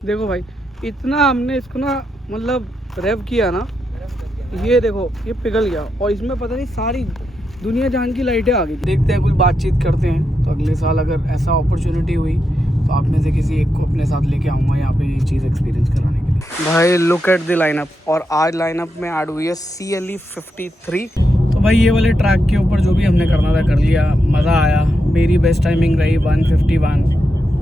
देखो भाई, इतना हमने इसको ना मतलब रेव किया ना, ये देखो ये पिघल गया और इसमें पता नहीं सारी दुनिया जहान की लाइटें आ गई। देखते हैं, कुछ बातचीत करते हैं, तो अगले साल अगर ऐसा अपॉर्चुनिटी हुई तो आप में से किसी एक को अपने साथ लेके आऊँगा यहाँ पे ये चीज़ एक्सपीरियंस कराने के लिए। भाई लुक एट द लाइनअप, और आज लाइनअप में ऐड हुई है CLE 53। तो भाई ये वाले ट्रैक के ऊपर जो भी हमने करना था कर लिया, मज़ा आया। मेरी बेस्ट टाइमिंग रही 151,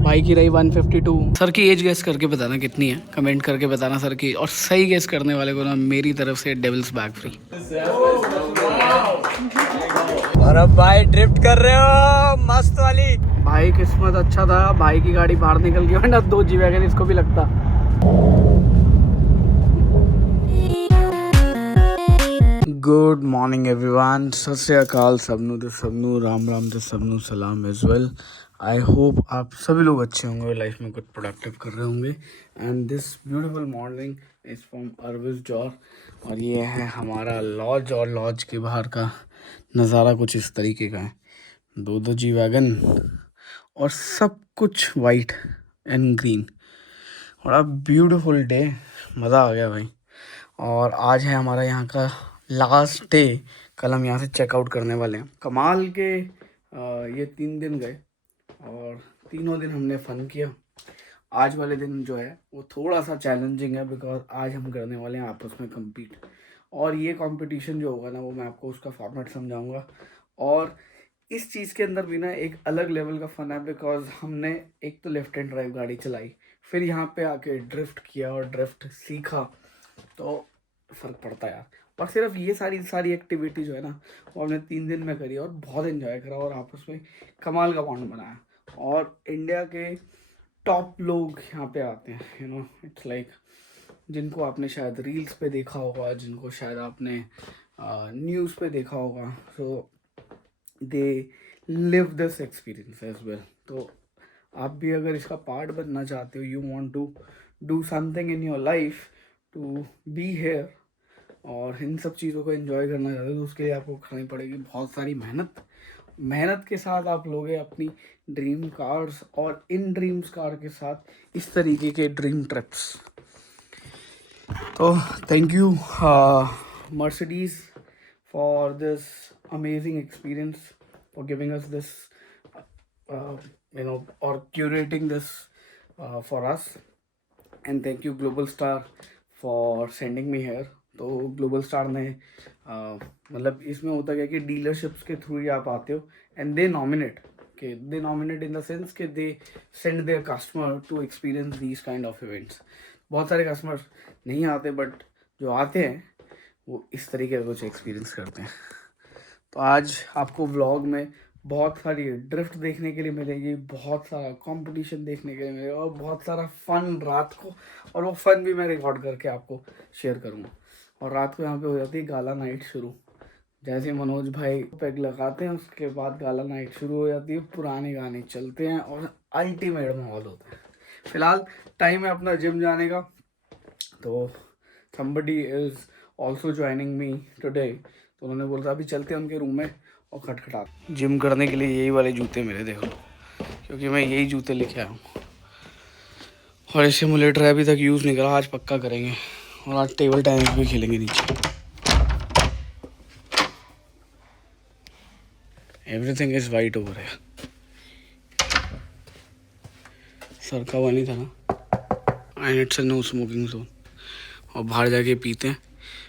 भाई की रही 152। सर की एज गेस करके बताना कितनी है, कमेंट करके बताना सर की, और सही गेस करने वाले को ना मेरी तरफ से डेविल्स बैग फ्री। और अब भाई ड्रिफ्ट कर रहे हो मस्त वाली। भाई किस्मत अच्छा था, भाई की गाड़ी बाहर निकल गई, वरना 2 जी वैगन इसको भी लगता। गुड मॉर्निंग एवरीवन, सत श्री अकाल सबनू ते सबनू, राम राम ते सबनू सलाम एज वेल। आई होप आप सभी लोग अच्छे होंगे, लाइफ में कुछ प्रोडक्टिव कर रहे होंगे। And this beautiful morning is from अरविज जौर, और ये है हमारा लॉज, और लॉज के बाहर का नज़ारा कुछ इस तरीके का है। 2 जी वैगन और सब कुछ वाइट एंड ग्रीन, बड़ा ब्यूटीफुल डे, मज़ा आ गया भाई। और आज है हमारा यहाँ का लास्ट डे, कल हम यहाँ से चेकआउट करने वाले हैं। कमाल के ये 3 दिन गए और तीनों दिन हमने फ़न किया। आज वाले दिन जो है वो थोड़ा सा चैलेंजिंग है, बिकॉज आज हम करने वाले हैं आपस में compete, और ये कंपटीशन जो होगा ना वो मैं आपको उसका फॉर्मेट समझाऊंगा। और इस चीज़ के अंदर भी ना एक अलग लेवल का फ़न है, बिकॉज हमने एक तो लेफ्ट हैंड ड्राइव गाड़ी चलाई, फिर यहाँ पे आके ड्रिफ्ट किया और ड्रिफ्ट सीखा, तो फ़र्क पड़ता है यार। और सिर्फ ये सारी सारी एक्टिविटी जो है ना वो हमने 3 दिन में करी और बहुत एंजॉय करा और आपस में कमाल का बॉन्ड बनाया। और इंडिया के टॉप लोग यहाँ पे आते हैं, इट्स लाइक जिनको आपने शायद रील्स पे देखा होगा, जिनको शायद आपने न्यूज़ पे देखा होगा, so they live this experience as well. तो आप भी अगर इसका पार्ट बनना चाहते हो, you want to do something in your life to be here, और इन सब चीज़ों को एंजॉय करना चाहते हो, तो उसके लिए आपको करनी पड़ेगी बहुत सारी मेहनत। मेहनत के साथ आप लोगे अपनी ड्रीम कार्स, और इन ड्रीम्स कार के साथ इस तरीके के ड्रीम ट्रिप्स। तो thank you Mercedes for this amazing experience, for giving us this or curating this for us, and thank you Global Star for sending me here। तो global star ने मतलब इसमें होता क्या कि डीलरशिप्स के थ्रू ही आप आते हो, and they nominate in the sense कि they send their customer to experience these kind of events. बहुत सारे कस्टमर्स नहीं आते, बट जो आते हैं वो इस तरीके का कुछ एक्सपीरियंस करते हैं। तो आज आपको व्लॉग में बहुत सारी ड्रिफ्ट देखने के लिए मिलेगी, बहुत सारा कंपटीशन देखने के लिए मिलेगा, और बहुत सारा फन रात को, और वो फन भी मैं रिकॉर्ड करके आपको शेयर करूँगा। और रात को यहाँ पे हो जाती है गाला नाइट शुरू, जैसे मनोज भाई पैग लगाते हैं उसके बाद गाला नाइट शुरू हो जाती है, पुराने गाने चलते हैं और अल्टीमेट माहौल होता है। फिलहाल टाइम है अपना जिम जाने का, तो somebody is also joining me today, तो उन्होंने बोला अभी चलते हैं उनके रूम में और खटखटा। जिम करने के लिए यही वाले जूते मेरे, देखो, क्योंकि मैं यही जूते लेके आया हूँ, और इसे सिमुलेटर अभी तक यूज़ नहीं करा, आज पक्का करेंगे, और आज टेबल टेनिस भी खेलेंगे नीचे। एवरीथिंग इज़ वाइट ओवर है, सर का वो नहीं था ना, and it's a no smoking zone, और बाहर जाके पीते हैं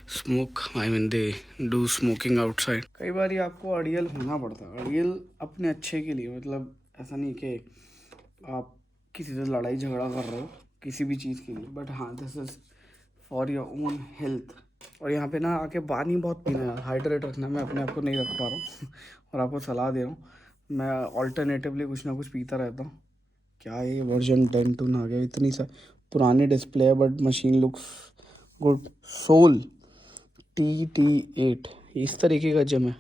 smoke, I mean they do smoking outside. कई बार आपको अड़ियल होना पड़ता है, अड़ियल अपने अच्छे के लिए, मतलब ऐसा नहीं कि आप किसी से लड़ाई झगड़ा कर रहे हो किसी भी चीज़ के लिए, बट हाँ this is for your own health. और यहाँ पे ना आके पानी बहुत पीना है, हाइड्रेट रखना, मैं अपने आप को नहीं रख पा रहा हूँ और आपको सलाह दे रहा हूँ, मैं ऑल्टरनेटिवली कुछ ना कुछ पीता रहता हूँ। क्या ये वर्जन 10 आ गया, इतनी सा पुरानी डिस्प्ले है बट मशीन लुक्स गुड। सोल TT8 इस तरीके का जिम है,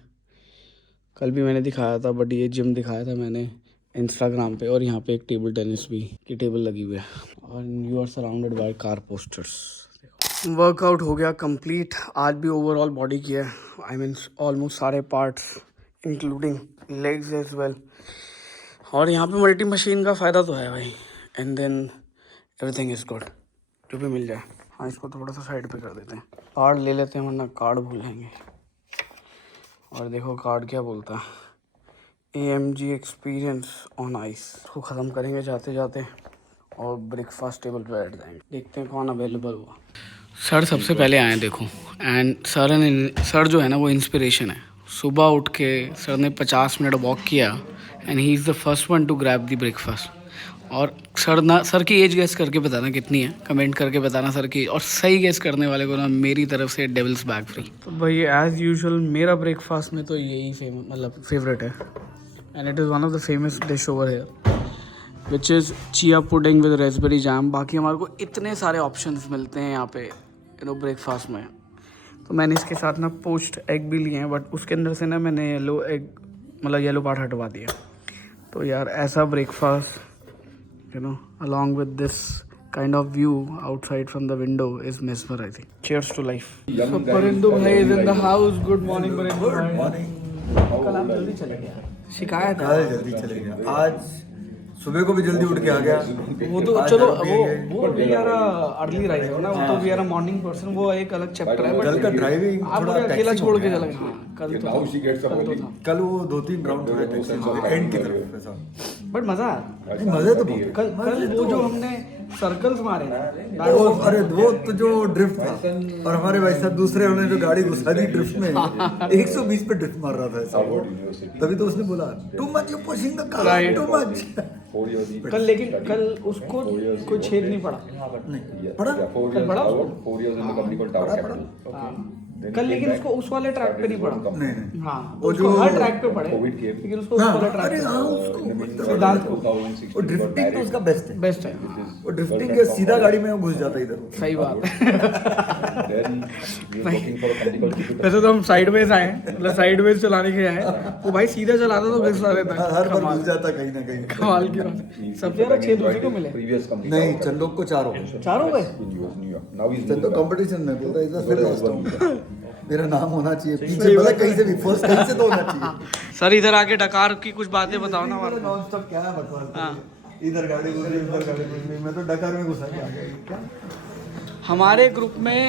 कल भी मैंने दिखाया था, बट ये जिम दिखाया था मैंने इंस्टाग्राम पे, और यहाँ पे एक टेबल टेनिस भी की टेबल लगी हुई है, और you are surrounded by car posters. Workout हो गया कंप्लीट, आज भी ओवरऑल बॉडी किया है, आई मीन ऑलमोस्ट सारे parts including legs as well. और यहाँ पे मल्टी मशीन का फ़ायदा तो है भाई, and then everything is good, जो भी मिल जाए। हाँ, इसको थोड़ा सा साइड पे कर देते हैं, कार्ड ले लेते हैं वरना कार्ड भूल जाएंगे। और देखो कार्ड क्या बोलता है, AMG एक्सपीरियंस ऑन आइस। इसको ख़त्म करेंगे जाते जाते और ब्रेकफास्ट टेबल पे बैठ जाएंगे, देखते हैं कौन अवेलेबल हुआ। सर सबसे पहले आए देखो, एंड सर जो है ना वो इंस्पिरेशन है। सुबह उठ के सर ने 50 मिनट वॉक किया and he is the first one two grab the breakfast. और सर की एज गेस करके बताना कितनी है, कमेंट करके बताना सर की, और सही गेस करने वाले को ना मेरी तरफ से डेविल्स बैग फ्री। तो भाई एज़ यूजुअल मेरा ब्रेकफास्ट में तो यही फेवरेट है, and it is one of the famous dish over here which is chia pudding with raspberry jam. बाकी हमारे को इतने सारे ऑप्शंस मिलते हैं यहाँ पे ब्रेकफास्ट में। तो मैंने इसके साथ ना पोच्ड एग भी लिए हैं, बट उसके अंदर से ना मैंने येलो पार्ट हटवा दिया। तो यार ऐसा breakfast along with this kind of view outside from the window is mesmerizing. Cheers to life. So Parindu bhai is in the house. Good morning Parindu bhai. Good morning. कल आप जल्दी चले गए, शिकायत है। कल जल्दी चले गए, आज सुबह को भी जल्दी उठ के आ गया। वो तो चलो वो भी यार अर्ली राइजर ना, वो तो भी यार मॉर्निंग पर्सन, वो एक अलग चैप्टर है। कल का ड्राइविंग आप थोड़ा अकेला छोड़ के चला गया। कल तो था। कल वो 2-3 राउंड हुए टैक्सी एंड की तरफ ऐसा, बट मजा आया। मजे तो बहुत। कल वो जो हमने सर्कल्स मारे अरे वो तो जो ड्रिफ्ट था, और हमारे भाई साहब दूसरे उन्होंने जो गाड़ी घुसा दी ड्रिफ्ट में 120 पे ड्रिफ्ट मार रहा था ऐसा। तभी तो उसने बोला too much you pushing the car, too much. कल लेकिन कल उसको कोई छेद नहीं पड़ा। नहीं पड़ा, कल लेकिन उसको उस वाले ट्रैक पे नहीं पड़ा। नहीं हाँ, वो जो हर ट्रैक पे पड़े, लेकिन उसको उस वाले ट्रैक अरे हाँ उसको सिद्धांत वो ड्रिफ्टिंग तो उसका बेस्ट है। वो ड्रिफ्टिंग के सीधा गाड़ी में घुस जाता है इधर। सही बात है। वैसे तो हम साइडवेज आए, मतलब साइडवेज चलाने के आए, वो भाई सीधा चलाता तो घुस रहता, हर बार घुस जाता कहीं ना कहीं। कमाल की बात है। सबसे ज्यादा 6 दूसरे को मिले। नहीं, चंदोक को 4 हो गए। 4 हो गए। चंदोक कंपटीशन में बोलता है इधर फिर लास्ट हूं, मेरा नाम होना चाहिए पीछे, मतलब कहीं से भी फर्स्ट कहीं से तो होना चाहिए। सर इधर आके डकार की कुछ बातें बताओ ना। नॉन स्टॉप क्या है बकवास, इधर गाड़ी घुस रही, उधर गाड़ी घुस रही, मैं तो डकार में घुसा के आ गया। क्या हमारे ग्रुप में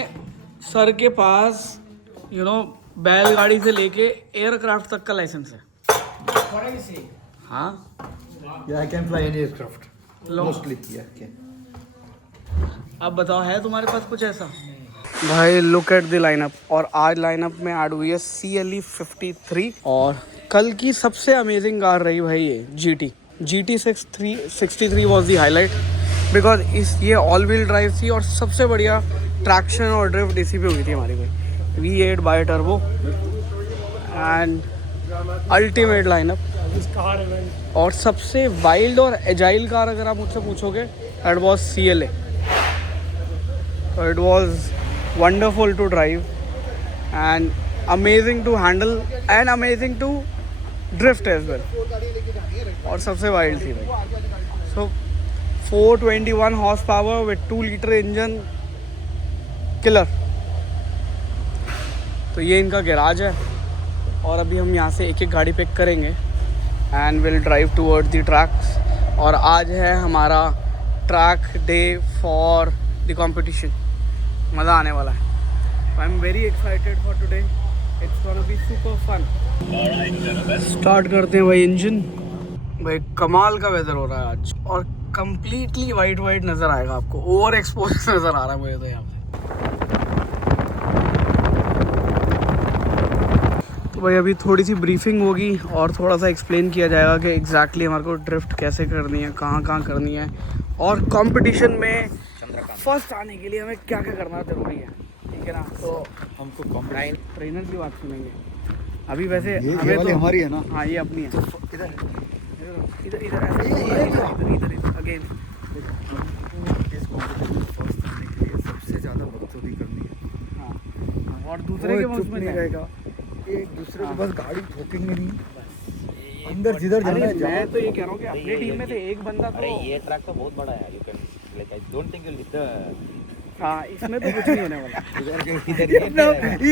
सर के पास बैलगाड़ी से लेके एयरक्राफ्ट तक का लाइसेंस है। हाँ, I can fly any aircraft mostly. अब बताओ है तुम्हारे पास कुछ ऐसा? भाई लुक एट द लाइनअप, और आज लाइनअप में ऐड हुई है CLE 53, और कल की सबसे अमेजिंग कार रही भाई ये GT 63 was the highlight, because ये ऑल व्हील ड्राइव थी और सबसे बढ़िया ट्रैक्शन और ड्रिफ्ट इसी पे हुई थी हमारी भाई। V8 by turbo and ultimate lineup. और सबसे वाइल्ड और एजाइल कार अगर आप मुझसे पूछोगे, that was CLA। So it was wonderful to drive and amazing to handle and amazing to drift as well, और सबसे वाइल्ड थी भाई। So 421 horse power with 2 liter engine, killer। तो ये इनका गैराज है, और अभी हम यहाँ से एक एक गाड़ी पिक करेंगे and will drive toward the tracks. और आज है हमारा track day for the competition, मज़ा आने वाला है। I am very excited for today, it's gonna be super fun. Start करते हैं भाई इंजन। भाई कमाल का वेदर हो रहा है आज, और कम्प्लीटली वाइट नज़र आएगा आपको, ओवर एक्सपोज नज़र आ रहा है मुझे तो यहाँ पे। तो भाई अभी थोड़ी सी ब्रीफिंग होगी और थोड़ा सा एक्सप्लेन किया जाएगा कि एग्जैक्टली हमारे को ड्रिफ्ट कैसे करनी है, कहाँ करनी है, और कंपटीशन में फर्स्ट आने के लिए हमें क्या करना ज़रूरी है, ठीक है ना। तो हमको ट्रेनर की बात सुनेंगे अभी। वैसे हमें तो हमारी है ना। हाँ, ये अपनी है। इधर अगेन फर्स्ट आने के लिए सबसे ज़्यादा बदतमीजी करनी है। हाँ, और दूसरे के मुंह में रहेगा, एक दूसरे को बस गाड़ी ठोकेंगे नहीं, अंदर जिधर जाना है। मैं तो ये कह रहा हूँ कि अपनी टीम में से एक बंदा तो, ये ट्रैक तो बहुत बड़ा है, you can like I don't think you will hit the. हाँ, इसमें तो कुछ नहीं होने वाला।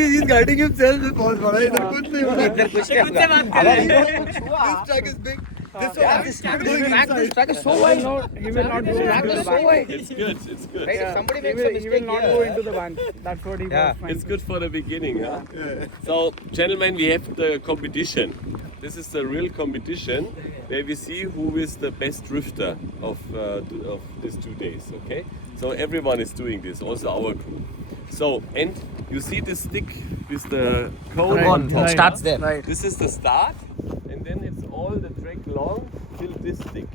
इस गाड़ी के सेल्फ में बहुत बड़ा है, इधर कुछ नहीं होगा, इधर कुछ नहीं होगा। This track is big. This track is so wide. He will not go into the bank. It's good. It's good. Right, if somebody makes a He will mistake not here. go into the bank. That's what he was trying It's to good for the beginning. Yeah? So, gentlemen, we have the competition. This is the real competition where we see who is the best drifter of these 2 days. Okay. So everyone is doing this, also our crew. So, and you see the stick with the cone on top. Right. Starts there. Right. This is the start, and then it's all the track long till this stick.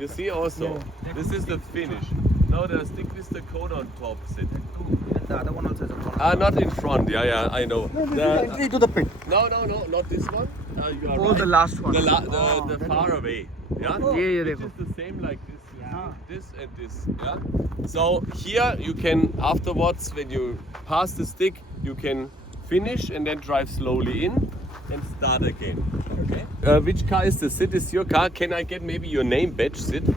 You see also, this is the finish. Now the stick with the cone on top. Sit. The other one also has a corner. Not in front. Yeah, I know. Entry to the pit. No, not this one. You are Oh, right. the last one. The far away. Yeah. ये Which देखो. is the same like this. This and this. Yeah. So here you can afterwards, when you pass the stick, you can finish and then drive slowly in and start again. Okay. Which car is this? Sid, is your car? Can I get maybe your name badge, Sid?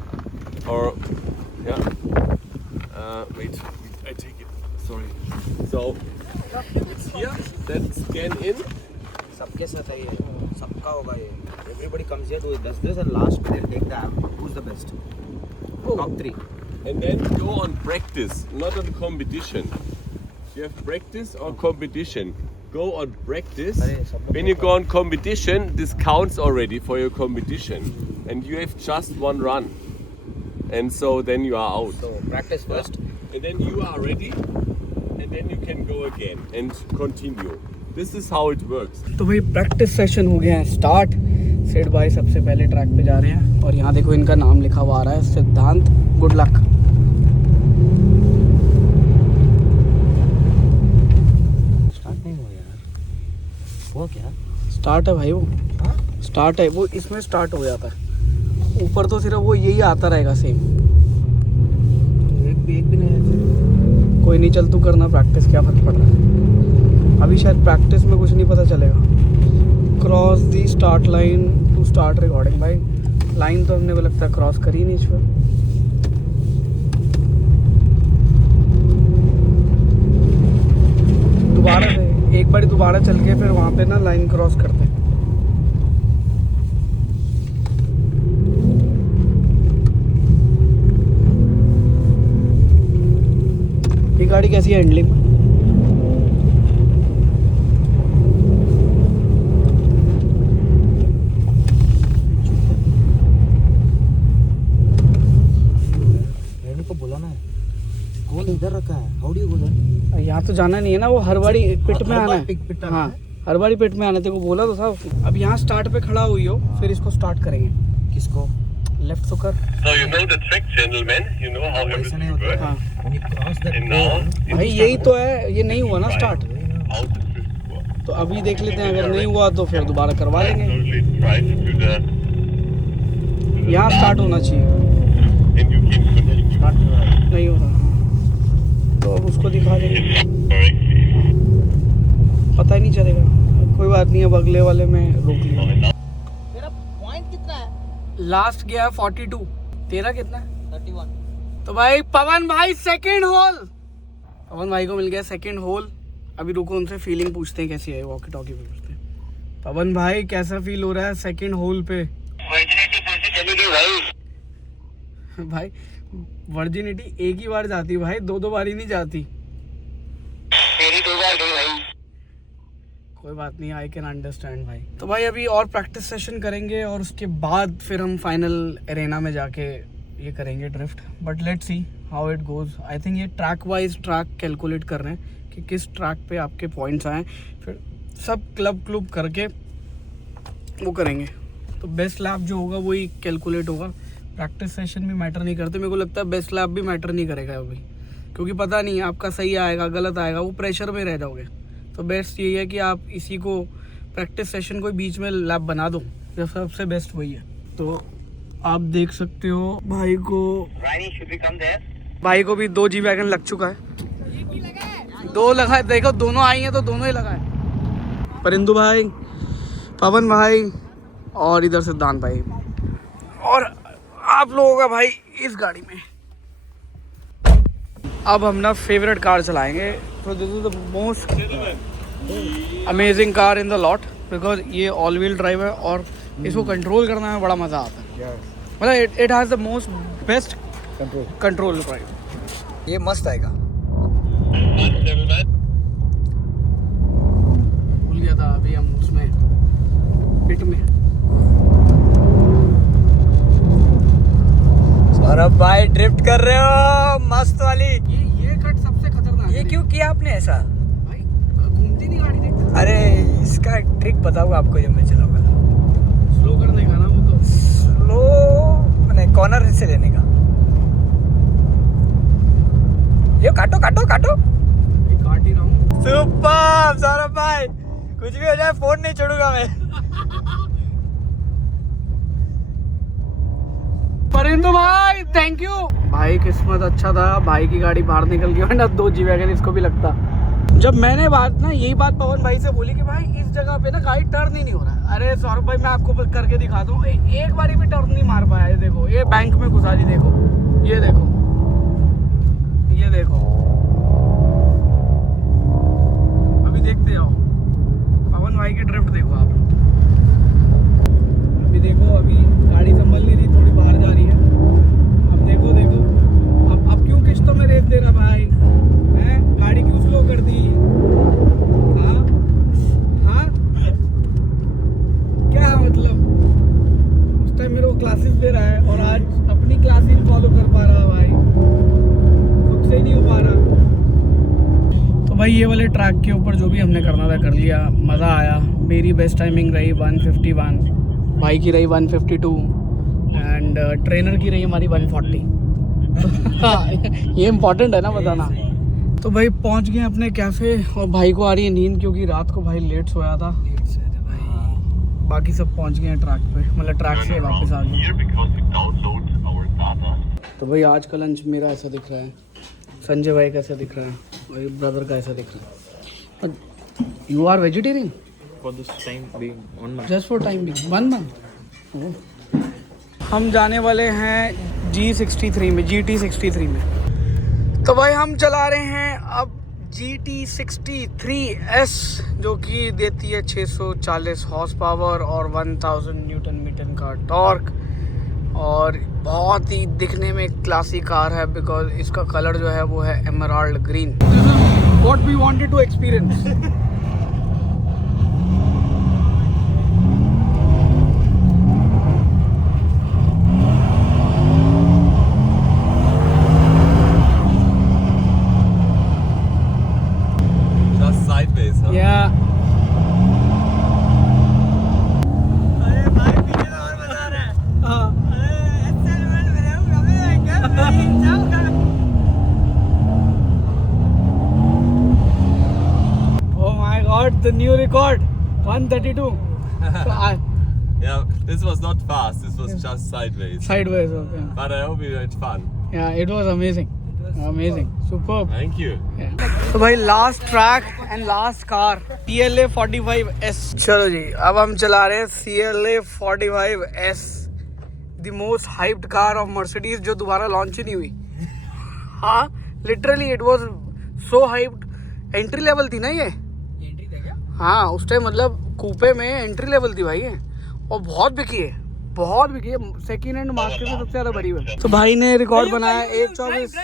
Or yeah. Wait, I take it. Sorry. So it's here. Then scan in. सबके साथ है ये, सबका होगा ये. Everybody comes here, does this, and last they'll take the app. Who's the best? Top 3. And then go on practice, not on competition. You have practice or competition. Go on practice. When you go on competition, this counts already for your competition. And you have just one run. And so then you are out. So practice first. And then you are ready. And then you can go again and continue. This is how it works. तो भाई practice session हो गया है start. सेठ भाई सबसे पहले track पे जा रहे हैं और यहाँ देखो इनका नाम लिखा हुआ आ रहा है, सिद्धांत. Good luck. स्टार्ट नहीं हुआ यार. हुआ क्या? स्टार्ट है भाई, वो स्टार्ट है, वो इसमें स्टार्ट हो जाता है. ऊपर तो सिर्फ वो यही आता रहेगा सेम. एक भी नहीं है. कोई नहीं, चल तू करना प्रैक्टिस, क्या फर्क पड़ रहा है. अभी शायद प्रैक्टिस में कुछ नहीं पता चलेगा. Cross the start line to start recording. भाई लाइन तो हमने को लगता है क्रॉस करी नहीं इस पर. दोबारा से एक बार दोबारा चल के फिर वहाँ पे ना लाइन क्रॉस करते हैं. ये गाड़ी कैसी है हैंडलिंग में? को बोला ना कौन इधर रखा है. How do you go there? यहाँ तो जाना नहीं है ना, वो हर बारी पिट में आना है. पिट हाँ, हर बारी पिट में आने तेरे को बोला तो था. अब यहाँ स्टार्ट पे खड़ा हुई हो, फिर इसको स्टार्ट करेंगे. किसको? लेफ्ट तो कर. So you know the track, gentlemen. You know how वैसा नहीं everything होता. works. हाँ When you cross that And now pole, भाई यही तो है, ये नहीं हुआ ना start. how the drift works. तो अभी देख लेते हैं, अगर नहीं हुआ तो फिर दोबारा करवा लेंगे. Slowly drive to the यहाँ स्टार्ट होना चाहिए. and you can continue. नहीं हो रहा तो अब उसको दिखा देंगे. Correctly. पता ही नहीं चलेगा. कोई बात नहीं, अब अगले वाले में रोक लिया. तेरा पॉइंट कितना है? लास्ट गया 42. तेरा कितना है? 31. तो भाई पवन भाई सेकंड होल. पवन भाई को मिल गया सेकंड होल. अभी रुको, उनसे फीलिंग पूछते हैं कैसी है. वॉकी टॉकी पे पूछते हैं. पवन भाई कैसा फील हो रहा है सेकंड होल पे? भाई वर्जिनिटी एक ही बार जाती भाई, दो बारी नहीं जाती. मेरी 2 बार गई भाई. कोई बात नहीं, आई कैन अंडरस्टैंड भाई. तो भाई अभी और प्रैक्टिस सेशन करेंगे और उसके बाद फिर हम फाइनल एरेना में जाके ये करेंगे drift. But let's see how it goes. I think ये ट्रैक वाइज ट्रैक कैलकुलेट कर रहे हैं कि किस ट्रैक पे आपके पॉइंट्स आए, फिर सब क्लब करके वो करेंगे. तो बेस्ट लैप जो होगा वही कैलकुलेट होगा. प्रैक्टिस सेशन भी मैटर नहीं करते. मेरे को लगता है बेस्ट लैप भी मैटर नहीं करेगा अभी, क्योंकि पता नहीं आपका सही आएगा गलत आएगा, वो प्रेशर में रह जाओगे. तो बेस्ट यही है कि आप इसी को प्रैक्टिस सेशन को बीच में लैप बना दो, जब सबसे बेस्ट वही है. तो आप देख सकते हो भाई को, भाई को भी 2 G-Wagon लग चुका है. 2 लगा है, देखो दोनों आई हैं तो दोनों ही लगा है. परिंदू भाई, पवन भाई और इधर सिद्धांत भाई और आप लोगों का भाई इस गाड़ी में. अब हम ना फेवरेट कार चलाएंगे. तो this is the most amazing car in the lot, because ये ऑल व्हील ड्राइव है और इसको कंट्रोल करने में बड़ा मज़ा आता है। मतलब it has the most best control drive. ये मस्त आएगा। भूल गया था अभी हम उसमें पिट में। सौरभ भाई ड्रिफ्ट कर रहे हो मस्त वाली। ये कट सबसे खतरनाक है। ये क्यों किया आपने ऐसा? भाई घूमती नहीं गाड़ी देखते। अरे इसका ट्रिक बताऊंगा आपको जब मैं चलाऊंगा। स्लो करने का ना वो तो। स्लो मैंने कॉर्नर से लेने का। ये काटो काटो काटो। ये काट ही रहा हूँ। सुपर सौरभ भाई, कुछ भी हो जाए फोन नहीं छोड़ूंगा मैं। परिंदु भाई थैंक यू भाई, किस्मत अच्छा था भाई की गाड़ी बाहर निकल गई, वरना 2 जी वैगन इसको भी लगता। जब मैंने यही बात पवन भाई से बोली कि भाई इस जगह पे ना गाड़ी टर्न ही नहीं हो रहा है। अरे सौरभ भाई मैं आपको करके दिखा दूं, एक बारी भी टर्न नहीं मार पाया। ये देखो ये बैंक में घुसा दी, देखो ये देखो ये देखो। अभी देखते आओ पवन भाई की ड्रिफ्ट देखो आप। अभी देखो अभी गाड़ी संभल नहीं रही, थोड़ी बाहर जा रही है। अब देखो अब क्यों किश्तों में रेस दे रहा भाई हैं? गाड़ी क्यों स्लो कर दी? हाँ हाँ क्या है मतलब? उस टाइम मेरे को क्लासेस दे रहा है और आज अपनी क्लास ही फॉलो कर पा रहा भाई, खुद से ही नहीं हो पा रहा। तो भाई ये वाले ट्रैक के ऊपर जो भी हमने करना था कर लिया, मज़ा आया। मेरी बेस्ट टाइमिंग रही 151, भाई की रही 152 एंड ट्रेनर की रही हमारी 140। ये इम्पोर्टेंट है ना बताना। तो भाई पहुंच गए अपने कैफ़े और भाई को आ रही है नींद क्योंकि रात को भाई लेट सोया था। बाकी सब पहुंच गए हैं ट्रैक पे, मतलब ट्रैक से वापस आ गए। तो भाई आज का लंच मेरा ऐसा दिख रहा है, संजय भाई कैसा दिख रहा है और ये ब्रदर का ऐसा दिख रहा है। You are vegetarian? For this time being, 1 month. Just for time being 1 month. हम जाने वाले हैं G63 में, GT63 में। तो भाई हम चला रहे हैं अब GT63S जो कि देती है 640 हॉर्स पावर और 1000 न्यूटन मीटर का टॉर्क, और बहुत ही दिखने में क्लासी कार है बिकॉज इसका कलर जो है वो है emerald green. What we wanted to experience. Sideways, huh? Yeah. Oh my God, the new record, 132. So Yeah, this was not fast, this was just sideways. sideways, okay. But I hope you had fun. Yeah, it was amazing. Amazing, superb. Thank you. तो भाई last track and last car CLA 45S। चलो जी अब हम चला रहे हैं CLA 45S, the most hyped car of Mercedes जो दोबारा लॉन्च ही नहीं हुई। हाँ literally it was so hyped. Entry level थी ना ये? एंट्री था क्या? हाँ उस टाइम मतलब कूपे में एंट्री लेवल थी भाई ये, और बहुत बिकी है, बहुत बिकी है। सेकेंड हैंड मार्केट में सबसे ज़्यादा भरी हुई है। तो भाई ने रिकॉर्ड बनाया 1:24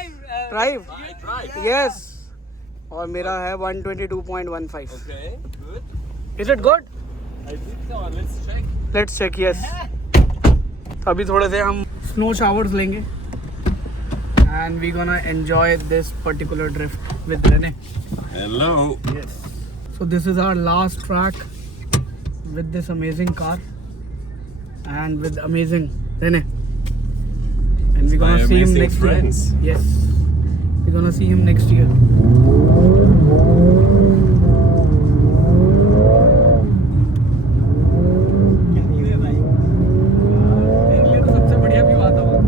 ड्राइव, यस, और मेरा है 122.15। Okay, good. Is it good? I think so. Let's check. Let's check, yes. अभी थोड़े से हम स्नो शावर्स लेंगे and we gonna enjoy this particular drift with Rene. Hello. So this is our last track with this amazing car and with amazing Rene, and we're gonna My see him amazing next friends. year. Yes, we're gonna see him next year. मेरे लिए तो सबसे बढ़िया view आता होगा।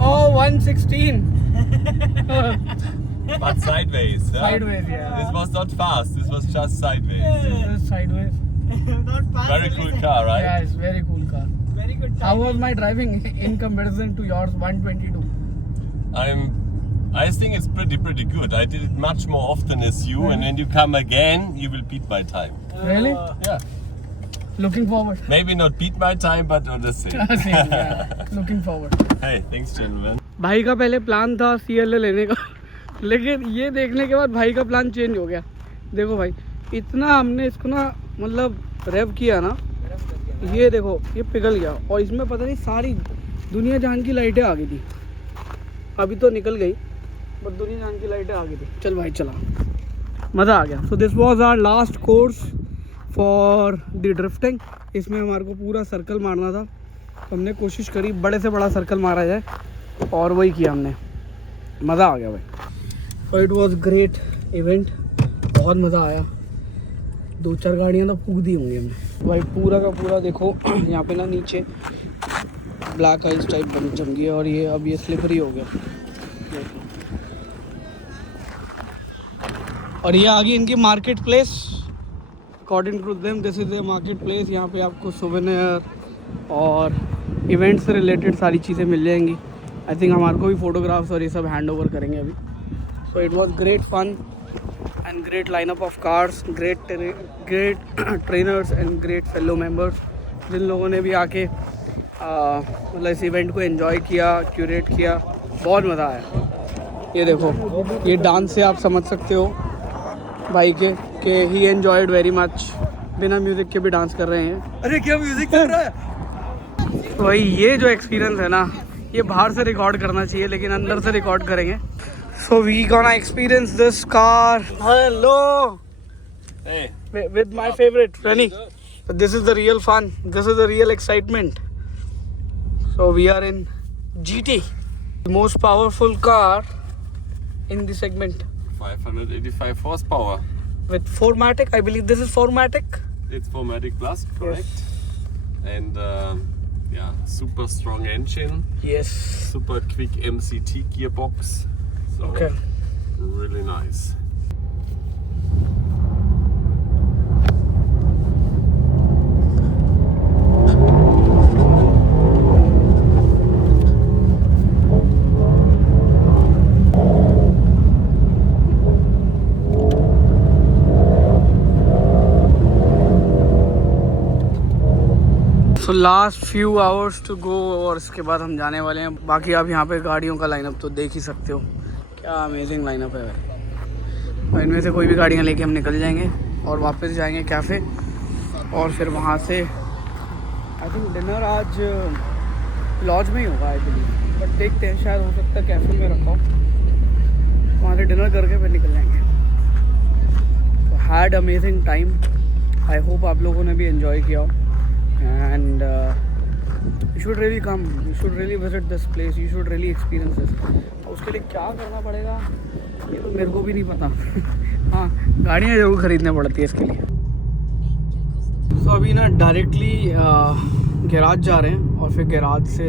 Oh, 116. But sideways. Huh? Sideways, yeah. This was not fast. This was just sideways. This is sideways. Very cool car, right? Yeah, it's very cool car. Very How was my driving in comparison to yours 122? I think it's pretty good. I did it much more often as you, and when you come again, you will beat my time. Really? Yeah. Looking forward. Maybe not beat my time, but on the same. Same, yeah. Looking forward. Hey, thanks, gentlemen. भाई का पहले plan था CLA लेने का, लेकिन ये देखने के बाद भाई का प्लान चेंज हो गया। देखो भाई, इतना हमने इसको ना मतलब रेव किया ना, ये देखो ये पिघल गया, और इसमें पता नहीं सारी दुनिया जहान की लाइटें आ गई थी। अभी तो निकल गई, बट दुनिया जहान की लाइटें आ गई थी। चल भाई चला, मज़ा आ गया। So this was our last course for the drifting. इसमें हमारे को पूरा सर्कल मारना था, हमने कोशिश करी बड़े से बड़ा सर्कल मारा जाए, और वही किया हमने। मज़ा आ गया भाई। सो इट वॉज ग्रेट इवेंट, बहुत मज़ा आया। 2-4 गाड़ियाँ तो फूक दी होंगी हमने भाई। पूरा का पूरा देखो यहाँ पे ना नीचे ब्लैक आइस टाइप बन जम गई है, और ये अब ये स्लिपरी हो गया। और ये आ गई इनकी market place. According to them this is a market place. यहाँ पे आपको सोवेनियर और इवेंट से रिलेटेड सारी चीज़ें मिल जाएंगी। आई थिंक हमारे को भी फ़ोटोग्राफ्स और ये सब हैंड ओवर करेंगे अभी। So it was great fun and great lineup of cars, great trainers and great fellow members, जिन लोगों ने भी आके मतलब इस इवेंट को एंजॉय किया, क्यूरेट किया। बहुत मज़ा आया। ये देखो, ये डांस से आप समझ सकते हो भाई के कि ही एंजॉयड वेरी मच। बिना म्यूज़िक के भी डांस कर रहे हैं। अरे क्या म्यूजिक चल रहा है? तो भाई ये जो एक्सपीरियंस है ना, ये बाहर से रिकॉर्ड करना चाहिए, लेकिन अंदर से रिकॉर्ड करेंगे। So we gonna experience this car. Hello. Hey. With my favorite, Rani. This is the real fun. This is the real excitement. So we are in GT, the most powerful car in the segment. 585 horsepower. With 4MATIC, I believe this is 4MATIC. It's 4MATIC Plus, correct? And yeah, super strong engine. Yes. Super quick MCT gearbox. So Okay. really nice. So last few hours to go, और इसके बाद हम जाने वाले हैं। बाकी आप यहाँ पे गाड़ियों का लाइनअप तो देख ही सकते हो, क्या अमेजिंग लाइनअप है भाई। और इनमें से कोई भी गाड़ियाँ लेके हम निकल जाएंगे और वापस जाएंगे कैफ़े, और फिर वहाँ से आई थिंक डिनर आज लॉज में ही होगा आई बिलीव, बट देखते हैं, शायद हो सकता है कैफ़े में रखा हो, वहाँ से डिनर करके फिर निकल जाएंगे। तो had amazing time. I hope आप लोगों ने भी एंजॉय किया हो, and you should really come, you should really visit this place, you should really experience this। उसके लिए क्या करना पड़ेगा ये तो मेरे को भी नहीं पता। हाँ, गाड़ियाँ जरूर ख़रीदने पड़ती है इसके लिए। तो अभी ना डायरेक्टली गैराज जा रहे हैं, और फिर गैराज से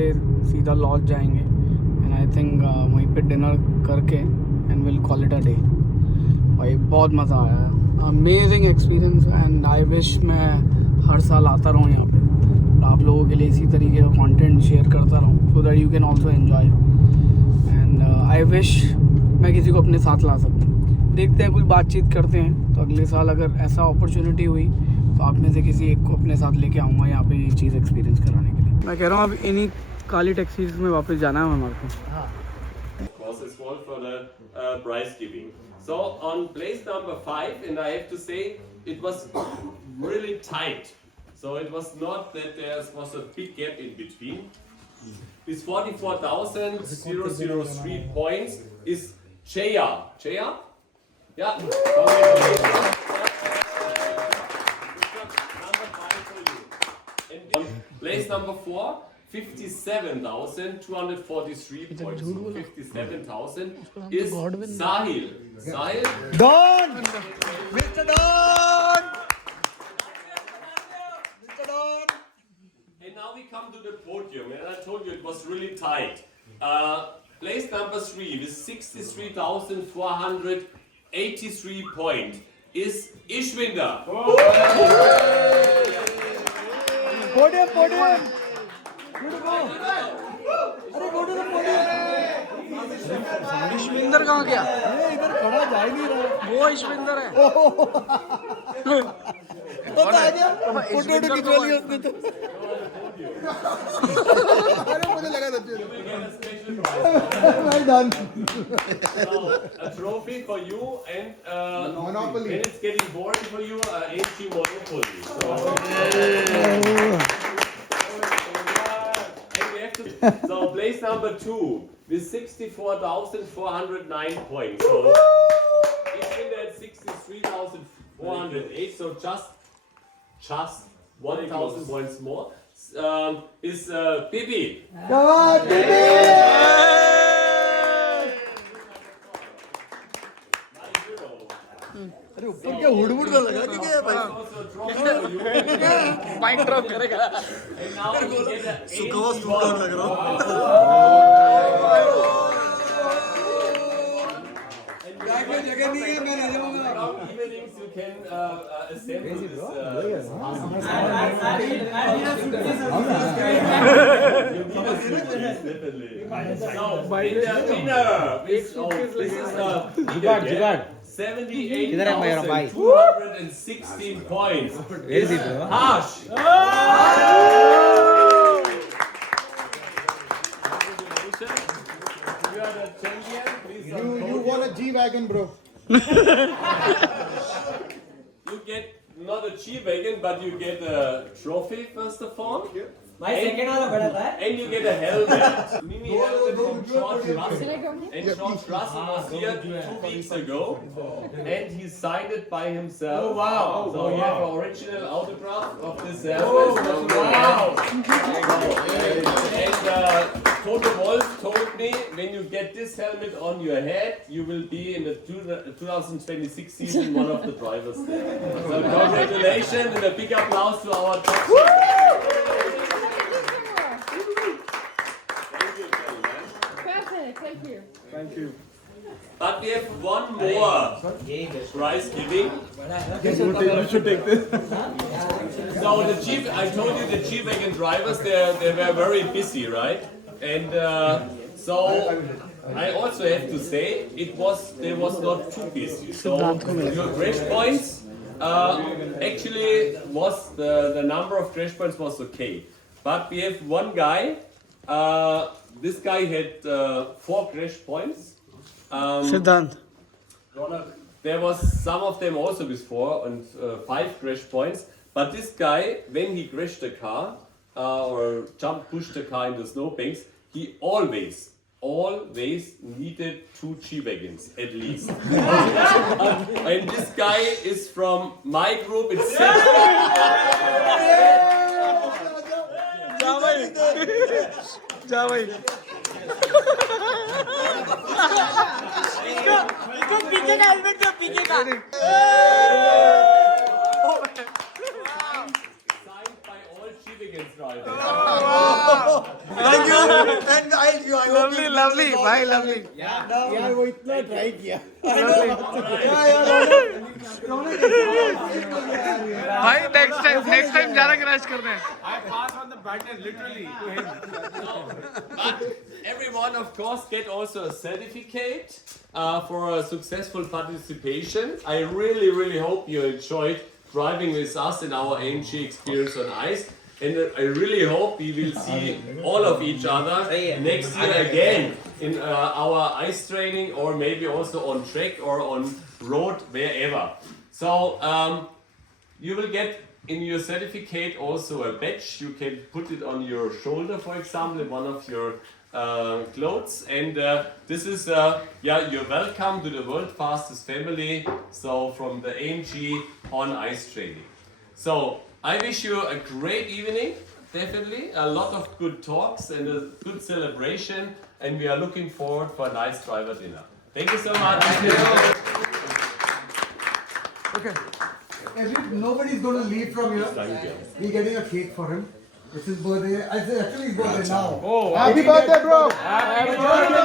सीधा लॉज जाएंगे, एंड आई थिंक वहीं पे डिनर करके and will call it a day. भाई बहुत मज़ा आया, amazing experience, and I wish मैं हर साल आता रहूँ यहाँ पे, आप लोगों के लिए इसी तरीके का कंटेंट शेयर करता रहूँ, so that you can also enjoy. And I wish मैं किसी को अपने साथ ला सकूँ। देखते हैं, कुछ बातचीत करते हैं, तो अगले साल अगर ऐसा अपॉर्चुनिटी हुई तो आप में से किसी एक को अपने साथ लेके आऊँगा यहाँ पे ये चीज़ एक्सपीरियंस कराने के लिए। मैं कह रहा हूँ अब इन्हीं काली टैक्सीज में वापस जाना है हमारे को। Was as well for the prize giving. So on place number 5, and I have to say it was really tight. So it was not that there was a big gap in between. With 44,003 points is Cheya. Cheya? Yeah. Number 5 for you. And on place number 4, 57,243 points. 57,000 is Sahil. Sahil? Don! Mr. Don! Mr. Don! And now we come to the podium, and I told you it was really tight. Place number 3 with 63,483 points is Ishwinder. Podium, podium! ईश्विंदर कहाँ गया? इधर खड़ा जा ही नहीं रहा। वो ईश्विंदर है। आ गया फोटो खिंचवा लिया उसने तो। अरे मुझे लगा था भाई done. A trophy for you and Monopoly. when it's getting boring for you, AG Monopoly. So place number 2 with 64,409 points. So it's in at 63,408. So just 1,000 points more. Is Bibi. अरे ऊपर क्या हुड़मुड़ का लगा कि क्या है भाई? Also a trophy for you. Mic drop करेगा। And now you get an सुखवा AG सुखवा लग रहा हूँ। जगह नहीं है मैं आ जाऊंगा। Around evenings you can assemble this. Definitely. So, winner is this is Jugaad. 78,216 points. Is Harsh. Congratulations. You are the champion. Please You won a G-Wagon, bro. You get not a G-Wagon, but you get a trophy first of all. And you get a helmet. Mini helmet from George Russell. And George Russell was here 2 weeks ago. And he signed it by himself. Oh wow! So you have an original autograph of this helmet. Wow! And Toto Wolff told me when you get this helmet on your head, you will be in the 2026 season one of the drivers there. So congratulations and a big applause to our top. Thank you. But we have one more prize giving. You should take this. So the I told you the G-Wagon drivers, they were very busy, right? And so I also have to say they was not too busy. So your crash points actually was the number of crash points was okay. But we have one guy. This guy had 4 crash points. सिद्धांत। There was some of them also with 4 and 5 crash points. But this guy, when he crashed the car or pushed the car into snowbanks, he always needed 2 G-Wagons at least. And this guy is from my group. It's जा भाई। पीके का helmet दो, पीके का। signed by all G-Wagons drivers. Thank you. And lovely lovely भाई lovely. यार वो इतना try किया। भाई नेक्स्ट टाइम ज्यादा क्रैश करना है। I pass on the baton literally to him. But everyone, of course, get also a certificate for a successful participation. I really hope you enjoyed driving with us in our AMG Experience on Ice. And I really hope we will see all of each other next year again in our ice training or maybe also on track or on road, wherever. So you will get in your certificate also a badge. You can put it on your shoulder, for example, in one of your clothes. And this is, you're welcome to the world fastest family. So from the AMG on ice training. So I wish you a great evening, definitely. A lot of good talks and a good celebration. And we are looking forward for a nice driver dinner. Thank you so much. Okay. Nobody's going to leave from here. We're getting a cake for him. It's his birthday. Actually, his birthday now. Oh, Happy birthday, bro! happy birthday!